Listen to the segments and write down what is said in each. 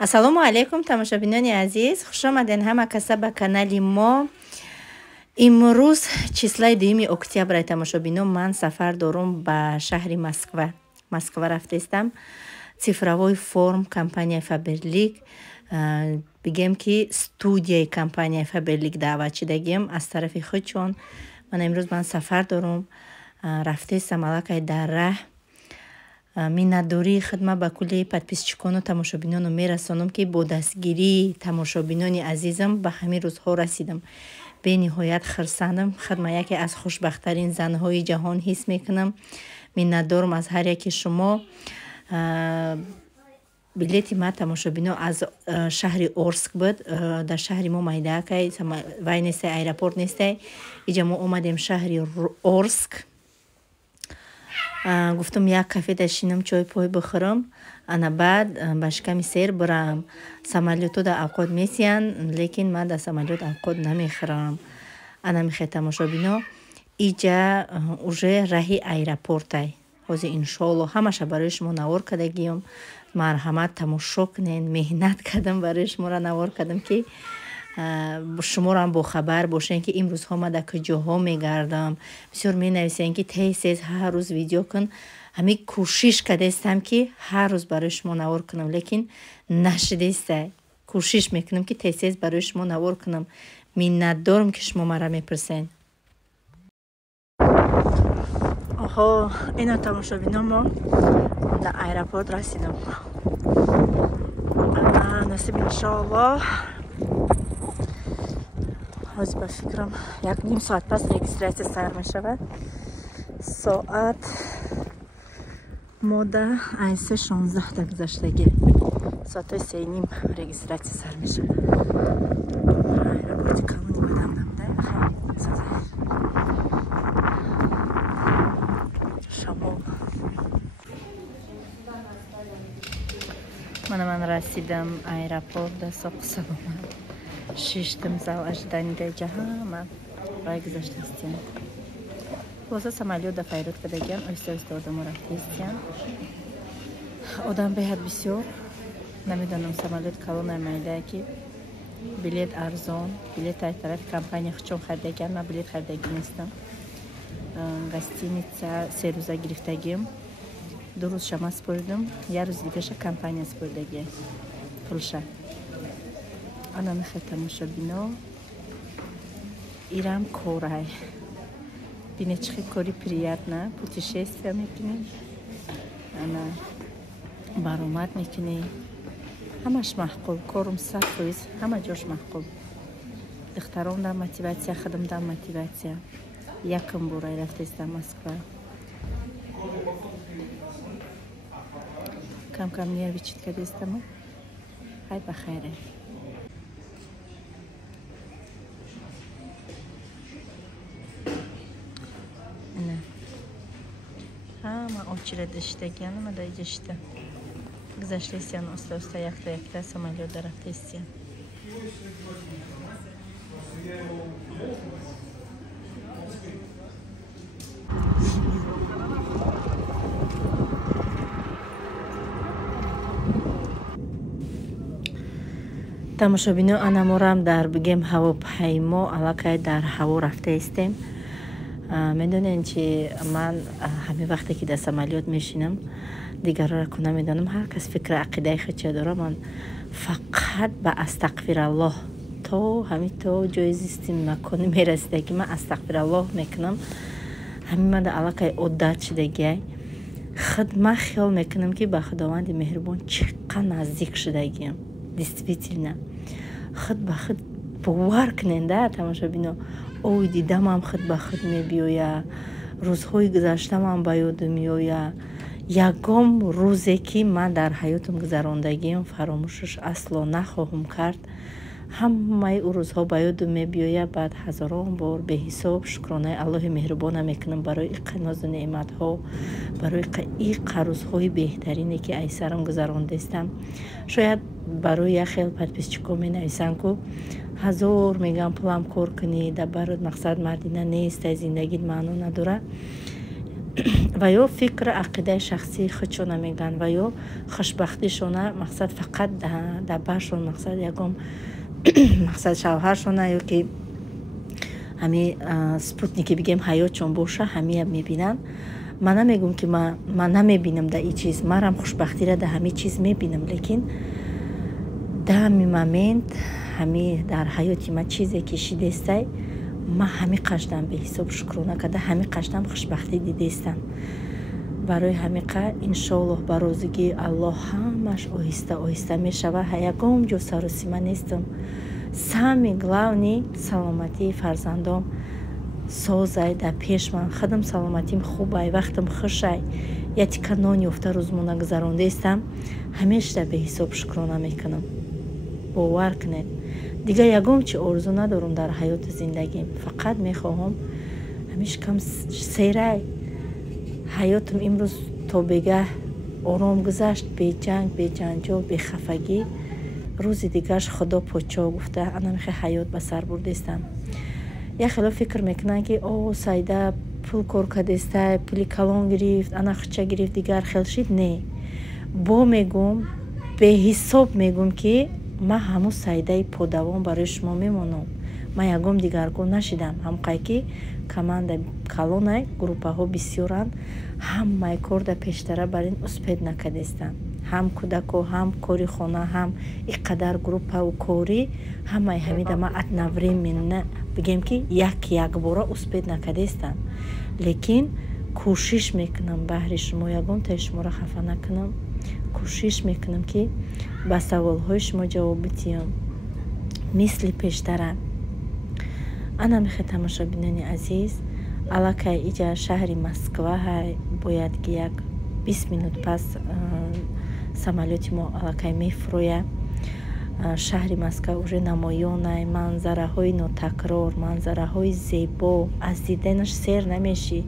Ассалому алайкум тамошобинони азиз, хуш омаден ҳама каса ба канали мо. Имрӯз числаи 2 октябр тамошобинон ман сафар дорум ба шаҳри Москва рафтаистам. Цифровой форм компания Faberlic, бигем ки студияи компания Faberlic даъват шудагем аз тарафи худчон. Ман имрӯз сафар дорум, рафтаистам аллакай дар раҳ. Миннатдории хидмат ба кулли подписчикону тамошобинону мерасонам ки бо дастгирии тамошобинони азизам ба ҳамин рӯзҳо расидам. бениҳоят хирсандам. Хидма яке аз хушбахттарин занҳои ҷаҳон ҳис мекунам. Миннатдорам аз ҳар яки шумо. билети ма тамошобино аз шаҳри Орск буд. дар шаҳри мо майдаакай вай нестай, аэропорт нестай. иҷа мо омадем шаҳри Орск. гуфтам як кафе дашинам, чой пой бихӯрам, ана баъд ба шиками сер бирам. Самолёту да авқот месиян, лекин ман да самолёт авқот намехӯрам. Ана мехе тамошобино, иҷа уже раҳи аэропортай. ҳозир иншоалло ҳамаша барои шумо навор кардагиём. марҳамат тамошо кунед, меҳнат кардам барои шуморо навор кардам ки шуморо бохабар бошем ки имрӯзҳо ман дар куҷоҳо мегардам. бисёр менависем ки тез ҳар рӯз видео кун. ҳамин кӯшиш кардастам ки ҳар рӯз барои шумо навор кунам, лекин нашидастай. кӯшиш мекунам ки тез барои шумо навор кунам. миннатдорам ки шумо мара мепурсед. оҳо, ино тамошобино, мо дар аэропорт расидам. насиб иншоалло. ҳозир ба фикрам 1.5 соат пас регистратсия сар мешавад. соат мода 1:16 гузаштаги. соати 3:30 регистратсия сар мешавад. аэропорти калон омадам намда. шамол. ман расидам аэропорт да соқу саломат. шиштам зал ажданида ҷаҳама рай гузаштастиям. хулоса самолёт да файрод кардагиям, оҳиста одамо рафтаистиям. одам беҳад бисёр. намедонам самолёт калон амайда ки билет арзон, билет аз тарафи компания хучон харидагиам, ман билет харидагӣ нестам. гостиница 3 рӯза гирифтагиям. 2 рӯз шама спурдам, 1 рӯз дигаша компания спурдагия пулша. ана мехе тамошобино, ирам корай. бине чӣ хел кори приятна. путешествия мекунем, ана баромад мекунем. ҳамаш маҳқул. корум 100%, ҳама ҷош маҳқул. духтарон дар мотиватсия, худам дар мотиватсия. якум бора рафтаистам Москва. кам нерви читка дестам. ҳай ба хайре. ҳама очира даштагиан ма да иҷашта гузаштаистиан оста якта самолёт да рафтаистиан. тамошобино, ана морам дар бигем ҳавопаймо аллакай дар ҳаво рафтаистем. медонем чи ман ҳамин вақте ки дар самолёт мешинам, дигароро намедонам. ҳар кас фикри ақидаи худча дора. ман фақат ба астағфираллоҳ то ҳамин то ҷои зисти макони мерасидаги ман астағфираллоҳ мекунам. ҳамин ман дар аллакай одат шудагиай. хидмат хиёл мекунам ки ба худованди меҳрубон чӣ қадр наздик шудагиам. действительно худ ба худ бовар куненда тамошобино. ой дидамам худ ба худ мебиёя. рӯзҳои гузаштамам ба ёдам меоя. ягон рӯзе ки ман дар ҳаётам гузарондагиам фаромӯшаш асло нахоҳам кард. ҳамаи ӯ рӯзҳо ба ёдам мебиёя. баъд ҳазорон бор беҳисоб шукронаи аллоҳи меҳрубона мекунам барои иқа нозу неъматҳо, барои иқа рӯзҳои беҳтарине ки ай сарам гузарондастам. шояд барои як хел подписчикон менависанд ку ҳазор мегам пулам кор кунӣ, дар барот мақсад мардина нест, зиндагит маъно надора. ва ё фикр ақидаи шахсии худшона мегӯянд ва ё хушбахтишона мақсад фақат дар башон мақсад ягон мақсад шавҳаршона ё ки ҳами спутники бигем ҳаётшон боша ҳамия мебинанд. Ман намегӯм ки ман намебинам дар ин чиз, марам хушбахтира дар ҳамин чиз мебинам, лекин дар ҳамин момент ҳами дар ҳаёти ман чизе ки шидестай ман ҳами қаштам беҳисоб шукрона карда ҳами қаштам хушбахтӣ дидестам. барои ҳамиқа иншоаллоҳ ба розигии аллоҳ ҳамаш оҳиста оҳиста мешава. ягон ҷо саросима нестам. сами главни саломатии фарзандом созай дар пеш ман хадам саломатим хубай вақтам хушай я тика нон ёфта рӯзмона гузарондестам ҳамеша беҳисоб шукрона мекунам. бовар кунед дигар ягон чи орзу надорам дар ҳаёту зиндагим. фақат мехоҳам ҳамиш кам серай ҳаётам имрӯз то бегаҳ ором гузашт, беҷанг беҷанҷол бехафагӣ. рӯзи дигарш худо подшоҳ гуфта анамихе ҳаёт ба сар бурдестам. яхело фикр мекунанд ки сайда пул кор кардестай пули калон гирифт ана хуча гирифт дигар хел шид. не бо мегӯм беҳисоб мегӯм ки ман ҳамун сайдаи подавон барои шумо мемонам. ман ягон дигаргун нашидам. ҳамқай ки команда калонай группаҳо бисёранд ҳамаи кор дар пештара бар ин успед накардестанд. ҳам кӯдако ҳам кори хона ҳам иқадар группаву корӣ ҳамаи ҳамида ман одновременно бигем ки як бора успед накардестанд. лекин кӯшиш мекунам баҳри шумо ягонтаи шуморо хафа накунам. кӯшиш мекунам ки ба саволҳои шумо ҷавоб бидиҳам мисли пештара. ана мехе тамошобинони азиз аллакай иҷа шаҳри Москва бояд ки як 20 минут пас самолёти мо аллакай мефуроя. шаҳри Москва уже намоёнай манзараҳои нотакрор манзараҳои зебо аз диданаш сер намешӣ.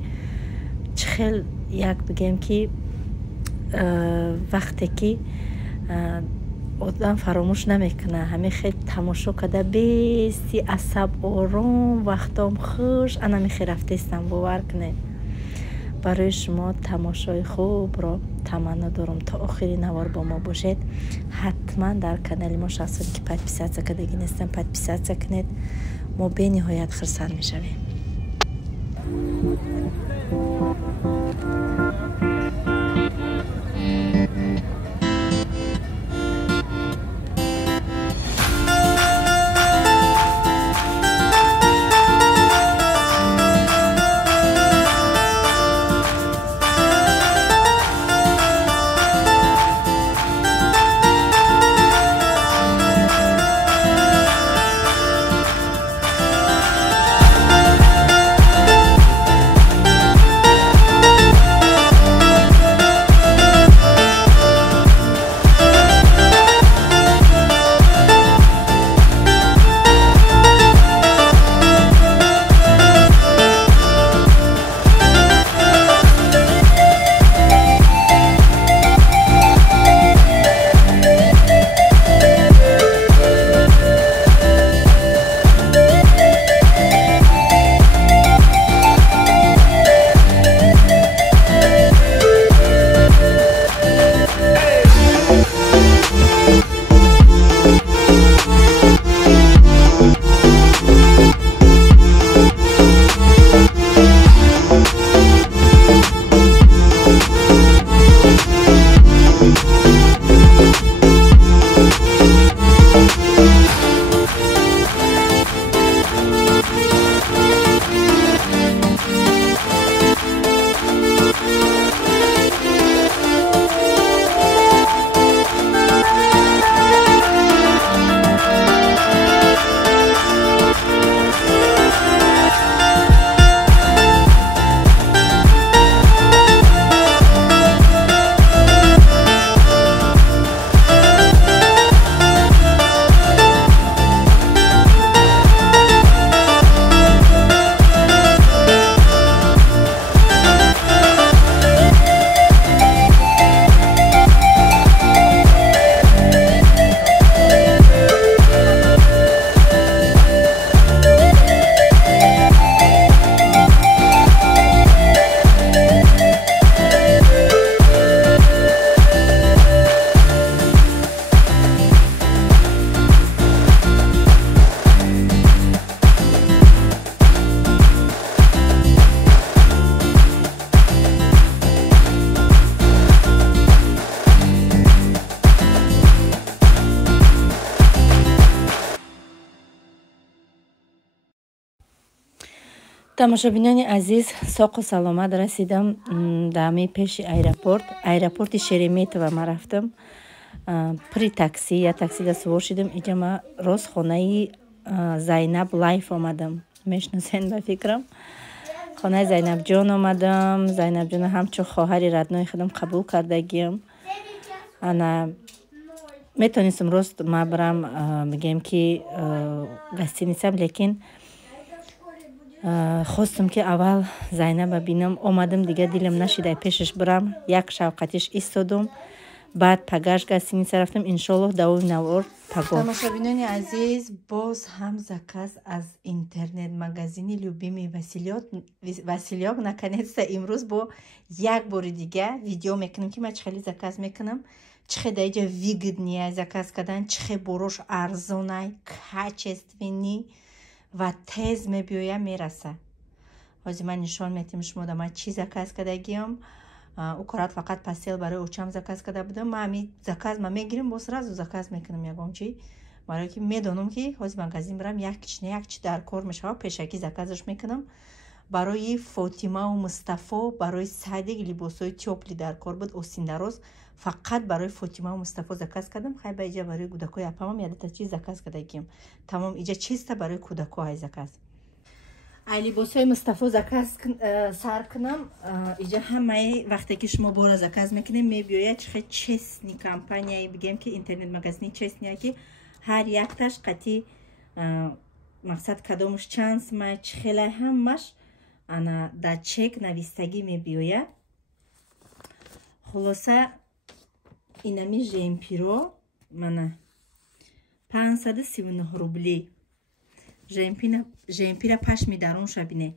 чӣ хел як бигем ки вақте ки одам фаромӯш намекуна ҳаме хел тамошо карда бести асаб ором вақтом хуш ана мехе рафтестам. бовар кунед барои шумо тамошои хубро таманно дорам то охири навор бо мо бошед. ҳатман дар канали мо шахсоне ки подписатсия кардаги нестанд подписатсия кунед. мо бениҳоят хурсанд мешавем. тамошобинони азиз, соқу саломат расидам дами пеши аэропорти Шереметова ма рафтам. При такси я таксида сувор шидам. Иҷа ма рост хонаи Зайнаб Лайф омадам. Мешнасен ба фикрам. хонаи Зайнабҷон омадам. Зайнабҷона ҳамчун хоҳари раднои худам қабул кардагиам. ана метонистам рост ма барам бигем ки гостиницам, лекин хостам ки аввал Зайнаба бинам. Омадам дига дилам нашида пешаш бирам. Як шавқатиш истодум. баъд пагаш гостиница рафтам. иншоллоҳ давоми навор пагон. Тамошобинони азиз, боз ҳам заказ аз интернет магазини любими Василёк. Наконец-то имрӯз бо як бори дига видео мекунам ки ман чӣ хеле заказ мекунам. чӣ хеле дар иҷа выгоднее заказ кардан, чӣ хеле борош арзонай, качественӣ ва тез мебиёя, мераса. ҳозир ман нишон метим шумо да ман чӣ заказ кардагиам. укорат фақат пастел барои очам заказ карда будам. ман ҳами заказ ма мегирам, бо сразу заказ мекунам ягон чӣ, барое ки медонам ки ҳозир магазин барам як чи дар кор мешава, пешакӣ заказаш мекунам. барои Фотимаву Мустафо, барои Садик либосҳои тёпли дар кор буд, осиндароз. фақат барои Фотимаву Мустафо заказ кардам. хай ба иҷа барои кӯдакои апамам ядата чиз заказ кардагиам. тамом иҷа чиста барои кӯдако ай заказ. ай либосҳои Мустафо заказ сар кунам. иҷа ҳамаи вақте ки шумо бора заказ мекунем мебиёяд. чӣ хеле честни компанияи бигем ки интернет магазини честния ки ҳар якташ қатъи мақсад кадомаш чанд сумай чӣ хеле ҳамаш ана дар чек навистагӣ мебиёяд. хулоса инами жемпиро мана 539 рубли. жемпира пашми дарун шабине.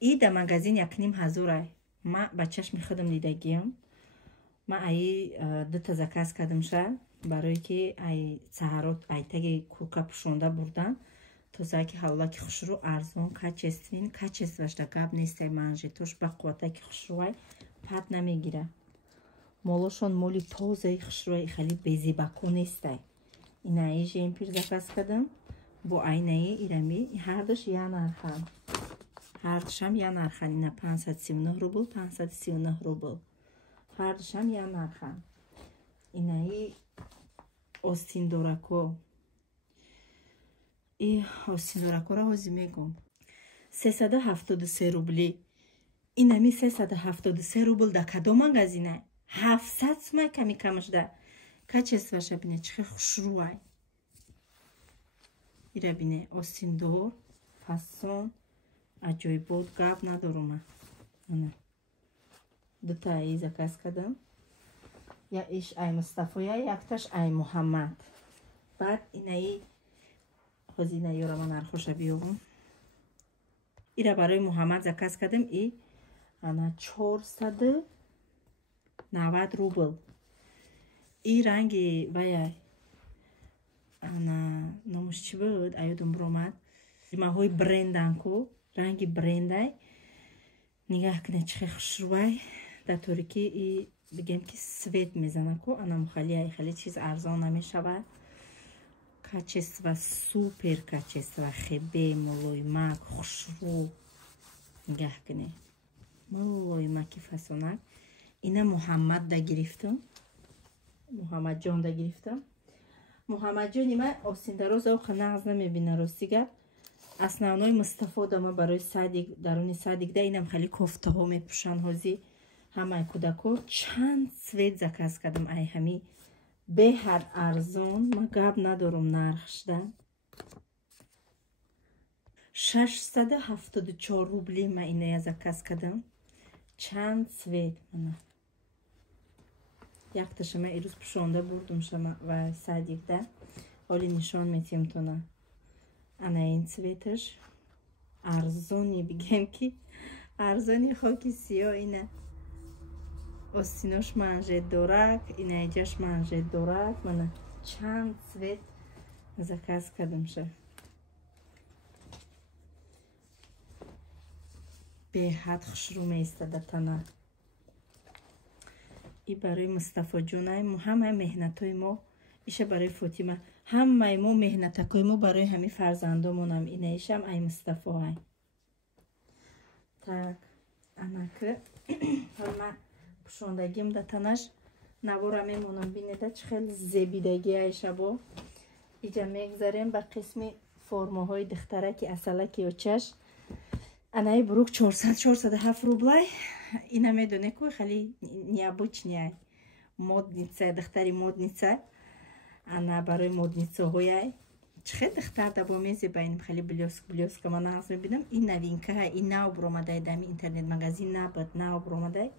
И да магазин 1500 ай. ма ба чашми худам дидагиам. ма аи дута заказ кардамша барое ки ай саҳарот айтаги курка пушонда бурдан. тозаки ҳавлаки хушрӯ арзон качествен. качествашда гап нестай. манжетош ба қувватаки хушрӯай пат намегира. молошон моли тозаи хушрӯай хали безибако нестай. инаи жемпир заказ кардам. бо айнаи ирами ҳардуш я нархан. ҳардушам я нархан. ина 539 рубл, 539 рубл. ҳардушам я нархан. инаи остиндорако. и остиндоракора ҳозир мегум 373 рубли. инами 373 рубл да кадом магазина? 700 сумай ками камашда. качестваша бине чӣ хеле хушрӯай. ира бине остиндор, фасон, аҷоибот гап надорум. дута аи заказ кардам. яиш ай Мустафоя, якташ ай Муҳаммад. баъд инаи ҳозир ина ёрама нархоша биёбам. ира барои Муҳаммад заказ кардам. и ана 490 рубл. и ранги ваяй ана номаш чӣ буд? аёдам буромад. маҳои бренданку. ранги брендай. нигаҳ кунед чӣ хеле хушрӯай. дар торикӣ и бигем ки свет мезанаку. ана мухаллияи хеле чиз арзон намешавад. качество супер качество. хебе молоимак хушрӯ. нигаҳ кунед молоимаки фасонак. ина Муҳаммад да гирифтам. Муҳаммадҷон да гирифтам. Муҳаммадҷони ман осиндароз оха нағз намебина рости гап. основной Мустафо дама барои Садик, даруни Садик да инам хали кофтаҳо мепӯшанд. ҳозир ҳамаи кӯдако чанд цвет заказ кардам. ай ҳами беҳад арзон. ма гап надорум нархшда. 674 рубли ма иная заказ кардам. чанд цвет мана. якташа ма ирӯз пӯшонда бурдум шама ва Садикда. ҳоли нишон метиҳам тона. ана ин цветаш арзони бигем ки арзони хоки сиёҳ. ина остинош манжет дорак. ина иҷаш манжет дорак. мана чанд цвет заказ кардамша. беҳад хушрӯ меистада тана. и барои Мустафоҷонай ҳамаи меҳнатҳои мо. иша барои Фотима. ҳамаи мо меҳнатакои мо барои ҳами фарзандомонам. инаишам ай Мустафоай. Так, анаки ҳама пушондагим да танаш навора мемонам. Бинеда чӣ хеле зебидаги ай шабо. Иҷа мегзарем ба қисми формаҳои духтараки асалаки очаш. Анаи бурук 407 рублай. Ина медоне ку хали необычняй. Модница, духтари модница. Ана барои модницаҳояй. Чӣ хеле духтар да бо мезебаинем хали блёска ман ҳаз мебинам. Ин новинкаҳа, ин нав буромадай дами интернет магазин набуд, нав буромадай.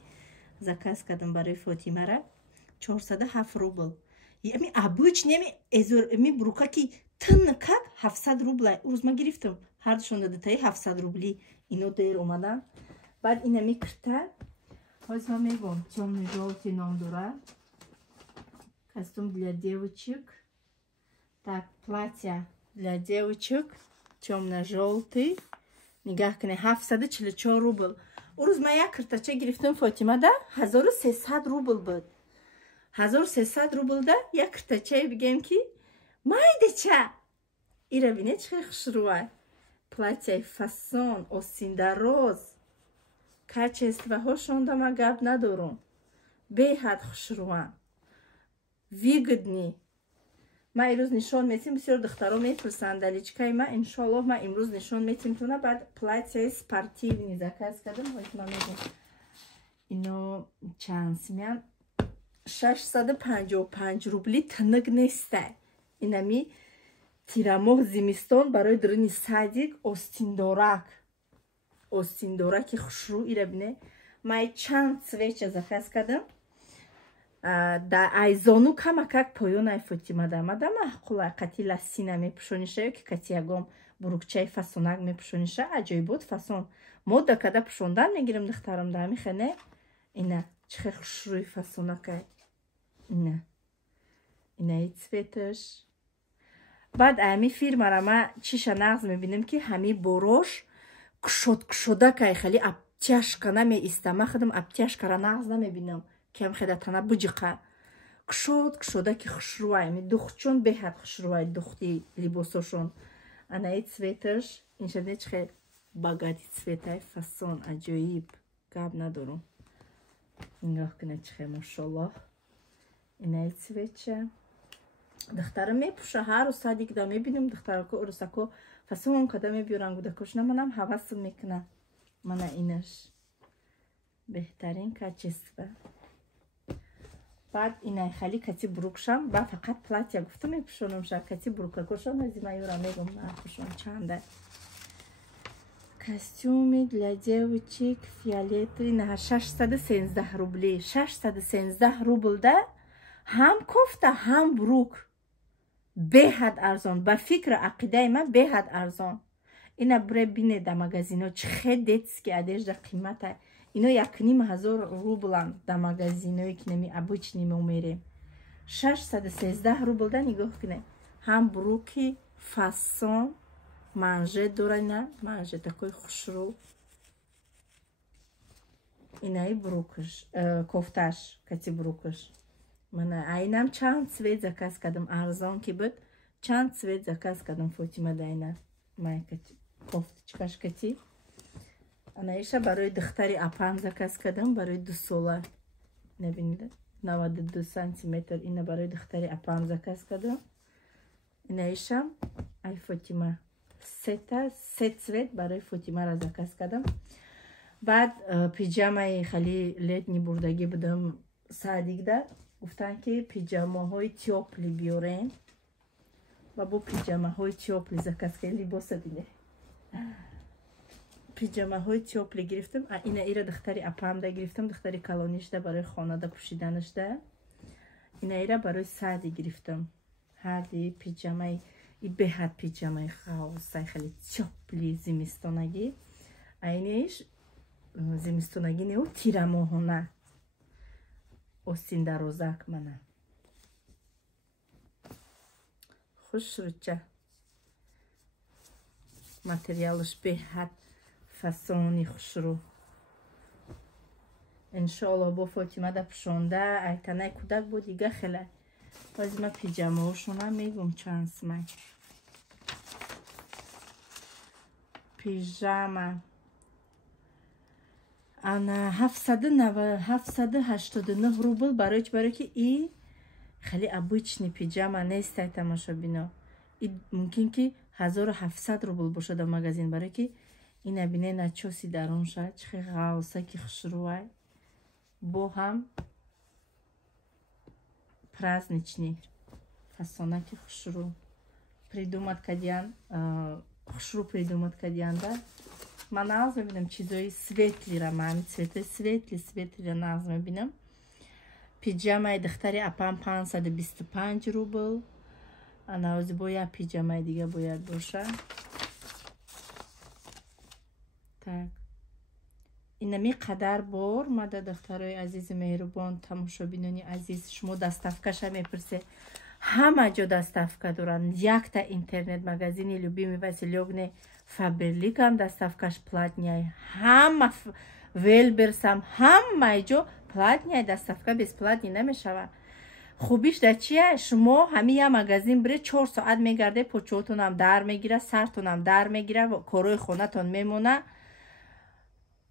Заказ кардам барои Фотимара 407 рубл. Ями обычный ми бурука ки тынна как 700 рублай. Урӯз ма гирифтам ҳардушон дадатаи 700 рубли. Ино дер омадам. Баъд ина мекирта. Ҳозир ма мегӯям тёмный жёлтый ном дора. Костюм для девочек. Так, платье для девочек. Тёмно-жёлтый. Нигоҳ кунед 744 рубл. Урӯз ма як киртача гирифтам Фотимада 1300 рубл буд. 1300 рубл да як киртачае бигем ки майдача. Ира бинед чӣ хеле хушрӯа. Платье фасон, осиндароз. Качестваҳошон ма гап надорум. Беҳад хушрӯа. Выгодни. Ма имрӯз нишон метим, бисёр духтаро мепурсанд даличкаи ма. Иншоаллоҳ ма имрӯз нишон метим туна. Баъд платьяи спортивни заказ кардам. Ҳозир ма мегӯям. Ино чанд сумян? 655 рубли тинник нестай. Инами тирамоҳ зимистон барои дурини садик остиндорак. Остиндораки хушрӯ ира бине. Май чанд свеча заказ кардам. Да айзону камакак поёнай Фотимада. Мада маҳқулай қати ласина мепушониша ё ки кати ягом бурукчаи фасонак мепушониша. Аҷоибот фасон. Мода када пушондан мегирам духтарам да мехене. Ина чӣ хеле хушрӯи фасонакай. Инаи цветаш. Баъд ами фирмара ма чиша нағз мебинем ки ҳами борош кушодакай хали аптяшка намеиста. Ма худам аптяшкара нағз намебинам. Кем хеда тана буҷиқа. Кушодаки хушрӯай. Ами духтчон беҳад хушрӯай духти либосошон. Анаи цветаш. Иншаде чӣ хеле багати цветай фасон аҷоиб. Гап надорум. Нигоҳ кунед чӣ хеле машоаллоҳ. Инаи цветча. Духтара мепуша ҳару садик да мебинам духтарако урусако фасон када мебиёрам гудакошна манам ҳавасм мекунам. Мана инаш беҳтарин качества. Баъд инай хали кати бурукшам ба фақат платья гуфта мепушонам ша кати бурукакошам ҳозир ма ёра мегӯям напушон чанда. Костюмы для девочек фиолетовый на 613 рублей. 613 рубл да ҳам кофта ҳам бурук. Беҳад арзон. Ба фикра ақидаи ман беҳад арзон. Ина буре бине да магазино чӣ хеле детски одежда қиматай. Ино 1500 рублан да магазинои ки нами обычни мо мерем. 613 рубл да нигоҳ кунед. Ҳам буруки фасон манжет дора. Ина манжет такой хушрӯ. Инаи бурукаш кофташ кати бурукаш. Мана айнам чанд цвет заказ кардам арзон ки буд. Чанд цвет заказ кардам Фотима дайна. Май кати кофтачкаш кати. Анаиша барои духтари апам заказ кардам барои 2 сола. Набинед 92 сантиметр. Ина барои духтари апам заказ кардам. Инаиша ай Фотима се цвет барои Фотимара заказ кардам. Баъд пиҷамаи хали летни бурдаги будам садикда. Гуфтан ки пиҷамаҳои тёпли биёрем. Ва бо пиҷамаҳои тёпли заказ кардем. Либоса бине. Пиҷамаҳои тёпли гирифтам. Ина ира духтари апамда гирифтам. Духтари калонишда барои хонада пӯшиданашда. Ина ира барои сади гирифтам. Ҳарди пиҷамаи беҳад пиҷамаи хавсай хали тёпли зимистонагӣ. Айниш зимистонагӣ неу тирамоҳона. Осиндарозак мана. Хушрӯча. Материалаш беҳад фасони хушрӯ. Иншоаллоҳ бо Фотима да пушонда айтанаи кӯдак бо дига хеле. Ҳозир ма пиҷамаҳошона мегӯм чанд сумай. Пижама ана 789 рубл барои ки и хеле обычный пиджама нест. тамошобино мумкин ки 1700 рубл бошад дар магазин, барои ки ина бине начоси дарунша чихе ғавсаки хушрӯай бо ҳам праздничный фасонаки хушрӯ придумат кардиян, хушрӯ придумат кардианда. ман нағз мебинам чизои светлира, ман цветои светлира нағз мебинам. пиҷамаи духтари апам 525 рубл. анаози бо як пиҷамаи дига бояд боша. так инами қадар бор мада духтарои азизи меҳрубон, тамошобинони азиз, шумо даставкаша мепурсе. ҳама ҷо даставка доранд. якта интернет магазини любими василёгне Фаберлик ҳам даставкаш платняй, ҳама Велберсам, ҳамаи ҷо платняй, даставка бесплатни намешавад. хубиш дар чия? шумо ҳамин як магазин бире 4 соат мегарде, почоатонам дар мегира, сартонам дар мегира, корои хонатон мемона,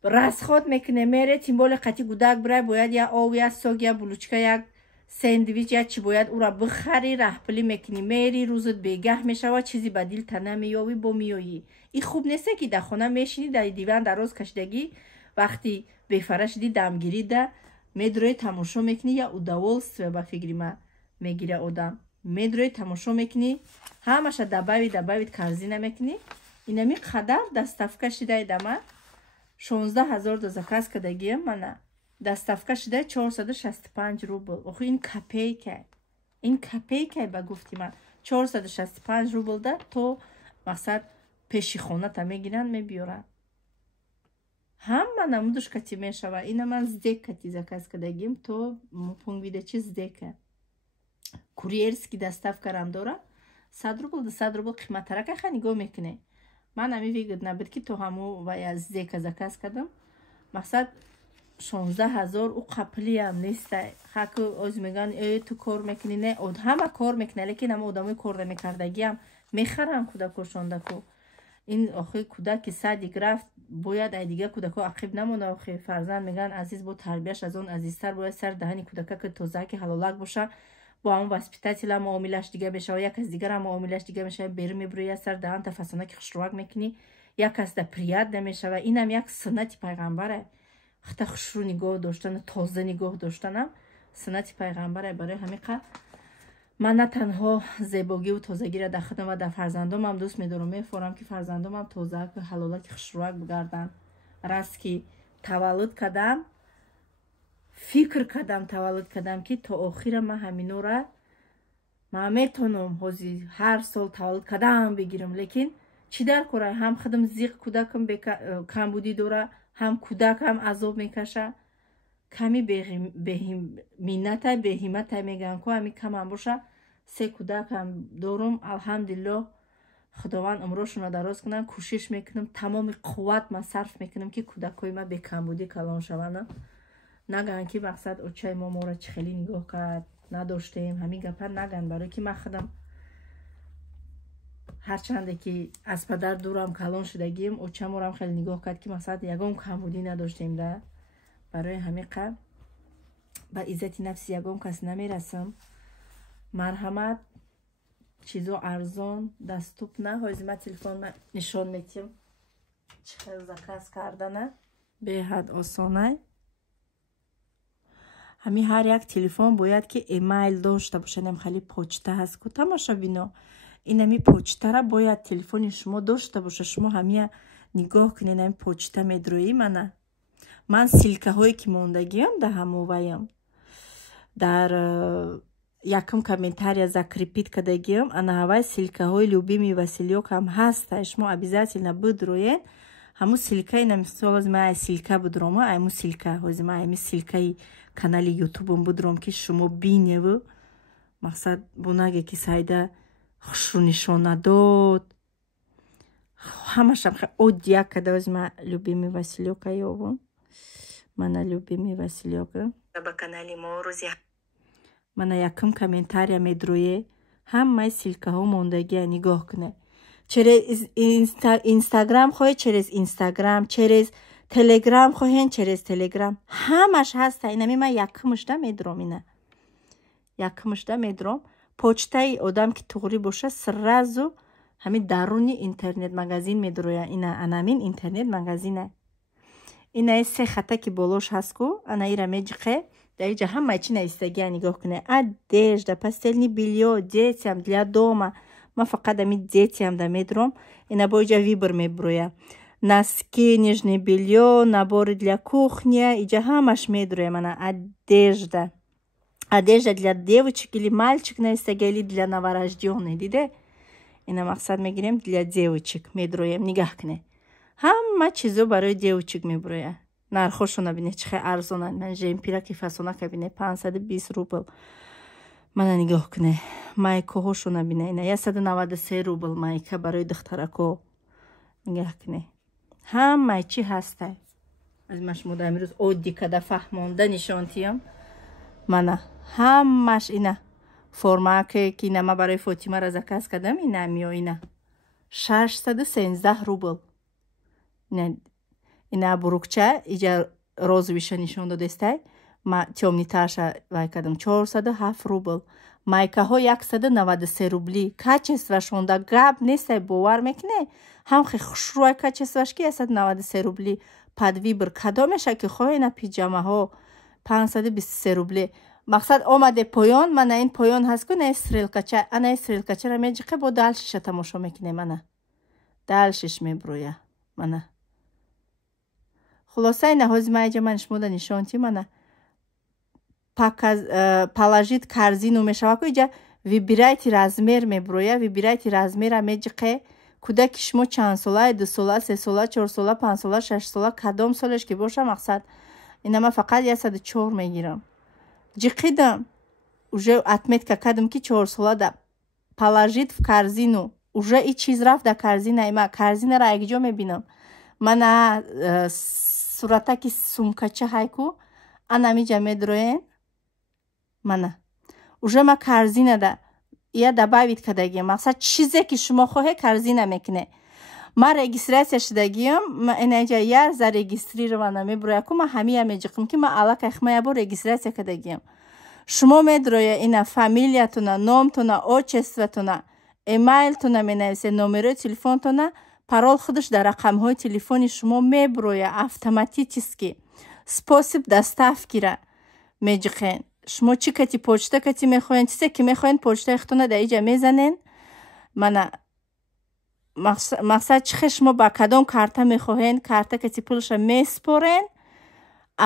расход мекуне мере. тимболе қати гудак бирай, бояд я ов, я сог, я булучка, як сендвич, я чи бояд ура бихари, раҳпилӣ мекунӣ мери, рӯзат бегаҳ мешавад, чизи ба дил та намеёвӣ, бо меёӣ. ин хуб несте ки дар хона мешинӣ, дар диван дароз кашидагӣ, вақти бефара шидӣ, дамгирида медурои тамошо мекунӣ. я удоволствие ба фикри ма мегира одам. медурои тамошо мекунӣ, ҳамаша дабавит корзина мекунӣ. инами қадар даставка шидаи дама 16000 до заказ кардагиам мана. даставка шидаи 465 рубл. охи ин копейкай ба гуфти ман. 465 рубл да то мақсад пеши хоната мегиранд, мебиёранд. ҳама намудушкати мешава. ина ман здеккати заказ кардагим, то пунквидачи здека. курьерски доставкарам дора. 100 рубл, 200 рубл қиматтарака ха нигоҳ мекуне. ман ами вигад набуд ки то ҳаму вая здека заказ кардам. мақсад 16000 у қаплиам неста. хаку оз меган ту кор мекунӣ, не ҳама кор мекунад, лекин ҳама одамои кор намекардагиам мехарам кӯдакошондаку. ин охи кӯдаки садик рафт, бояд ай дига кӯдако ақиб намона. охи фарзанд меган азиз бо тарбияш аз он азизтар, бояд сар даҳани кӯдака ки тозаки ҳалолак боша, бо ҳамон воспитателя муомилаш дига мешава, як аз дигарам муомилаш дига мешава. беру мебуроя сар даҳан та фасонаки хушрӯвак мекунӣ, як аз да приятна мешава. инам як суннати пайғамбаре. хата хушрӯ нигоҳ доштана, тоза нигоҳ доштанам суннати пайғамбаре. барои ҳамиқа ман на танҳо зебогиву тозагиро дар худам ва дар фарзандомам дӯст медорам. мефорам ки фарзандомам тозааку ҳалолаки хушрӯвак бигарданд. раст ки таваллуд кардам, фикр кардам таваллуд кардам ки то охира ман ҳаминора ман метонам ҳозир ҳар сол таваллуд кардам бигирам, лекин чӣ дар корай? ҳам худам зиқ кӯдакам камбудӣ дора, ҳам кӯдакам азоб мекаша. ками миннатай беҳиматай мегӯям ку ҳами камам боша. 3 кӯдакам дорум. алҳамдулиллоҳ, худованд умрошона дароз кунад. кӯшиш мекунам, тамоми қувват ман сарф мекунам ки кӯдакҳои ман бекамбудӣ калон шаванд. нагӯянд ки мақсад очаи мо моро чӣ хеле нигоҳ кард, надоштем. ҳамин гапа нагӯянд, барои ки ман худам ҳарчанде ки аз падар дурам калон шудагим, очаморам хеле нигоҳ кард ки мақсад ягон камбудӣ надоштем. да барои ҳамиқа ба иззати нафси ягон кас намерасам. марҳамат, чизо арзон, даступна. ҳозир ман телефон нишон метиҳам чӣ хел заказ кардана. беҳад осонай. ҳамин ҳар як телефон бояд ки эмайл дошта бошад. ам хали почта ҳаст ку тамошобино. инами почтара бояд телефони шумо дошта боша. шумо ҳамия нигоҳ кунед, ами почта медроӣ мана. ман силкаҳое ки мондагиам да ҳамоваям дар якум комментария закрепит кардагиам. анаҳавай силкаҳои любими василёк ҳам ҳаста. шумо обязательно бидроед. ҳамун силка инамисол ҳозир ман ай силка бидрома, айму силка ҳозир ман айми силкаи канали ютубам бидром ки шумо биневу мақсад бо наге ки сайда хушрӯ нишона дод. ҳамашам одди як када. ҳозир ман любими василёка ёбам. мана любими василёка ба канали мо рӯзи мана якум комментария медрое. ҳамаи силкаҳо мондагия нигоҳ кунед. через инстаграм хоҳед, через инстаграм, через تلگرام خواهین چرز تلگرام همش هست. اینمی من یکمشده میدرم. اینه یکمشده میدرم. پوچتای آدم که توری باشه سرازو همین درونی اینترنت مگزین میدرویا. اینه انامین اینترنت مگزینه. اینه سه خطه که بولوش هست کو انا ایرا میجخه در اینجا همه چی نیستگی نگاه کنه. ادیش ده پستلنی بیلیو دیتیم دلیا دوما ما فقط امی دیتیم ده میدروم. اینا با اینجا ویبر میبرویا. نسکی نجنی بیلیو نبور دلیا کوخنیا اینجا همش میدرویا. من ادیش ده для девочек или мальчик نیستگی или для новорожденных دیده. اینا مقصد میگیریم для девочек میدرویم. نگاه کنه همه چیزو برای دیوچک میبرویه. نرخوشو نبینه چخه ارزونن. من جیمپیرا که فاسونا که بینه 520 روبل. من نگاه کنه مایکو هوشو نبینه. اینه 193 روبل مایکا برای دخترکو. نگاه کنه همه چی هسته. از مشمود امروز اودی کده فهمونده نشانتیم. من همش اینه فرما که اینه ما برای فاطمه را زکاز کدم. اینه میو اینه 613 روبل. اینا بروکچه ایجا روزویشه نشون دادسته. ما تیومنی ترشه وای کدم 407 روبل. مایکه ها 193 روبلی. کچست وشونده گب نیسته باور میکنه. هم خیلی خوش روی کچست وشکی 193 روبلی. پدوی بر کدامشه که خواه اینا پیجامه ها 523 روبلی. مقصد آمده پایان. من این پایان هست که نه اسریل کچه. انا اسریل کچه را میجقه با دلشش تماشا میکنه. منه دلشش میبرویه. منه خلاصه اینه هازی ما ایجا من شموده نشانتی. منه положить корзину мешаваку иҷа вибирайти размер меброя. вибирайти размера меҷиқе кудаки шумо чанд сола 2 сола 3 сола 4 сола 5 сола 6 сола кадом солеш ки боша мақсад. ина ма фақат 104 мегирам. ҷиқидам уже отметка кадам ки 4 сола да положить в корзину. уже и чиз рафт да корзина. има корзинара якҷо мебинам. мана суратаки сумкача ҳайку анамиҷа медроен. мана уже ма корзина да я добавить кадагиям. мақсад чизе ки шумо хоҳе корзина мекуне. ма регистрация шудагиям. инаҷа як зарегистрирована меброяку. ма ҳамия меҷиқим ки ма аллакай хмаябо регистрация кадагиям. шумо медроя ина фамилиятуна номтуна отчестватуна эмайлтуна менависе номерои телефонтуна парол худаш дар рақамҳои телефони шумо меброя автоматически. способ доставкира меҷиқен. шумо чӣ кати почта кати мехоҳен чизе ки мехоҳен почтаи хутуна дар иҷа мезанен. мана мақсад чихе шумо ба кадом карта мехоҳен карта кати пулша меспорен.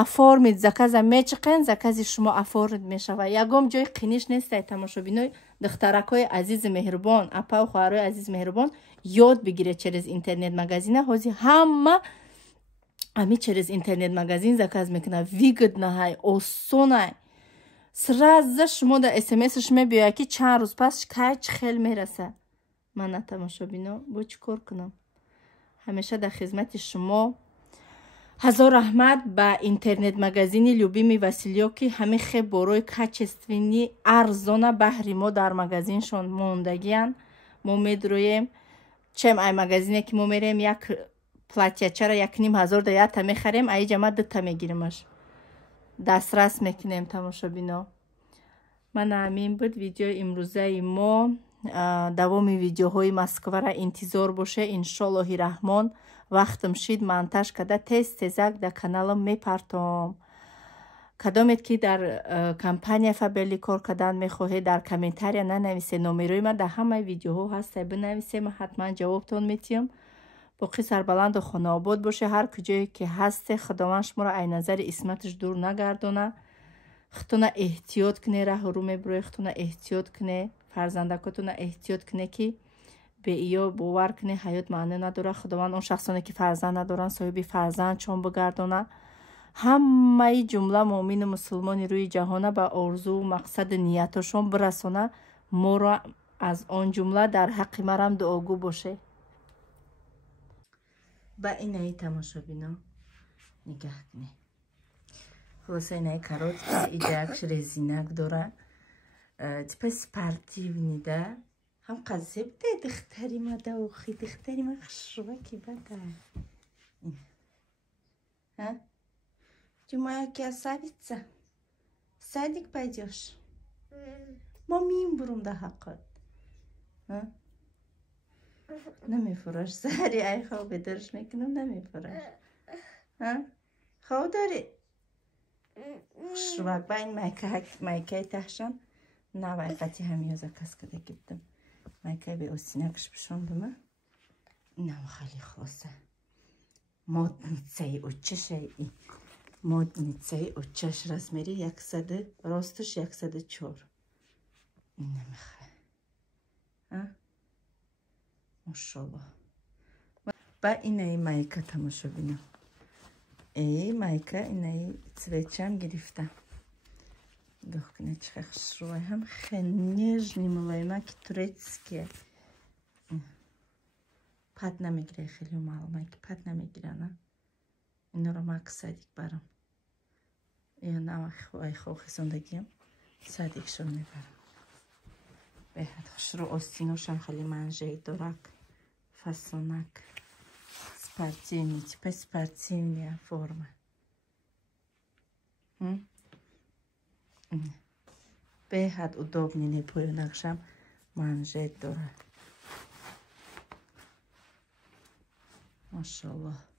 оформит заказа мечиқен. закази шумо оформит мешава. ягон ҷои қиниш нестай. тамошобинои духтаракҳои азизи меҳрубон апау хоҳарои азизи меҳрубон ёд бигиред через интернет магазина. ҳози ҳама ами через интернет магазин заказ мекунад. выгоднаҳай осонай. сразу шумо да смсш мебиёяд ки чанд рӯз пас кай чихел мераса. мана тамошобино бо чӣ кор кунам. ҳамеша дар хизмати шумо. ҳазор раҳмат ба интернет магазини любими василиё ки ҳамин хел борои качествени арзона баҳри мо дар магазиншон мондагиян. мо медроем чем ай магазине ки мо мерем як платячара 1500 да ята мехарем. аиҷа ма 2 та мегиримаш. дастрас мекунем тамошобино. мана ҳамин буд видеои имрӯзаи мо. давоми видеоҳои москвара интизор боше. иншоллоҳи раҳмон вақтам шид монтаж када тез тезак дар каналам мепартом. кадомед ки дар компания фабели кор кардан мехоҳед дар комментария нанависе. номерои ман дар ҳамаи видеоҳо ҳаста. бинависе. ман ҳатман ҷавобтон метиҳам. боқӣ сарбаланду хонаобод боше. ҳар куҷое ки ҳасте худованд шуморо ай назари исматаш дур нагардона. хутуна эҳтиёт куне. раҳурӯ мебурӯе хутуна эҳтиёт куне. фарзандакотуна эҳтиёт куне ки беиё бовар куне ҳаёт маъно надора. худованд он шахсоне ки фарзанд надоранд соҳиби фарзандшон бигардона. ҳамаи ҷумла муъмину мусулмони рӯи ҷаҳона ба орзуу мақсади нияташон бирасона. моро аз он ҷумла дар ҳаққи марам дуогӯ боше. ба инаи тамошобино нигоҳ кунед. хулоса инаи коротка иҷакш резинак дора. типа спортивни да. ҳам қазеб да духтари ма да охи духтари ма хушрӯки бада. А? Думаю, красавица. В садик пойдешь? Мамин бурумда хақат. А? نمیفروش سری ای خواب درش میکنم نمیفروش ها خواب داری خوشروک با این مایکه تحشان نه وقتی همیازه کس کده گیدم مایکه به اوسینکش بشوندم نه خیلی خلاصه مدنیتسه اوچه شیئی مدنیتسه اوچهش رسمیری 100 راستش 104 این نمیخواه ها ماشاءالله با اینه مایکه تماشا بینم ای مایکه اینه цветчам گرفتم گاه کنه چه خوش روی هم خیلی نیجنی ملایمه که турецкие پد نمیگیره خیلی معلومه که پد نمیگیره نه اینا رو ما که صدیق برم یا نه خواه زندگیم صدیق شو میبرم به خوش رو آستینوش هم خیلی منجه دارک فاسونک спортивный, типа спортивная форма. Бехад удобный, не пою накшам манжет дора. Машаллах.